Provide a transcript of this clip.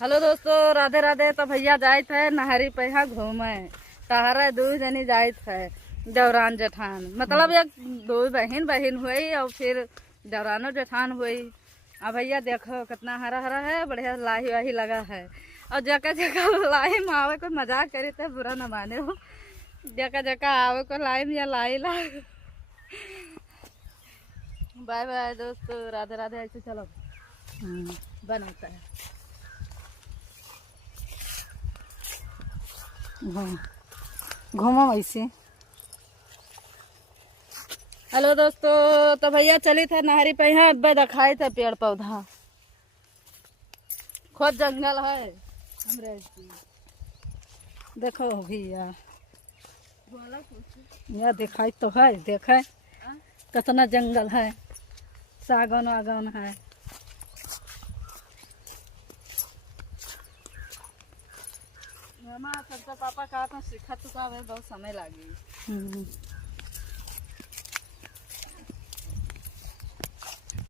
Hello दोस्तों, राधे राधे। तो भैया जाए थे नहरी पे यहाँ घूमे। टहरे दू जनी जाए थे देवरान जेठान, मतलब एक दो बहन बहन हुई और फिर देवरानो जेठान हुई। अब भैया देखो कितना हरा हरा है, बढ़िया लाही वाही लगा है। और जगह जगह लाई में आवे को मजाक करे थे, बुरा न माने हो। जगह जगह आवे को लाई में या लाई ला। बाय बाय दोस्तों, राधे राधे। ऐसे चलो बनाता है। घूमो ऐसे। हेलो दोस्तों, तो भैया चली थे नहरी पे यहाँ, अब दिखाए थे पेड़ पौधा, खुद जंगल है हमरे। देखो भैया, यह दिखाई तो है, देखे कितना जंगल है, सागन वागन है। मामा सबसे पापा कहा था सिखा तो बहुत समय लगी।